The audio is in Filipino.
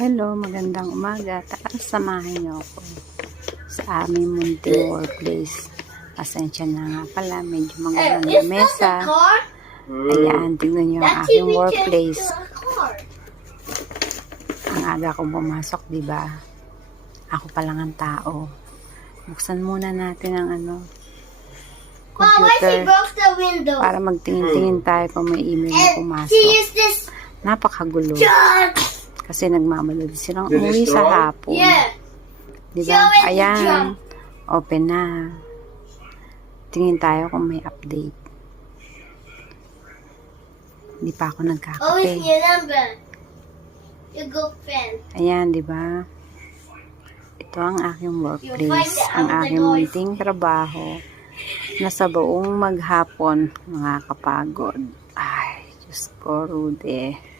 Hello, magandang umaga. Tara, samahan niyo ako sa aming munting workplace. Pasensya na nga pala, medyo magandang na mesa. Ayan, tignan niyo ang aking workplace. Ang aga kong pumasok, diba? Ako pa lang ang tao. Buksan muna natin ang computer para magtingin-tingin tayo kung may email na pumasok. Napakagulo. Kasi nagmamadali silang umuwi sa hapon. Diba? Ayan. Open na. Tingin tayo kung may update. Hindi pa ako nagkakape. Ayan, diba? Ito ang aking workplace. Ang aking munting trabaho na sa buong maghapon nakakapagod. Ay, Diyos ko, Rude.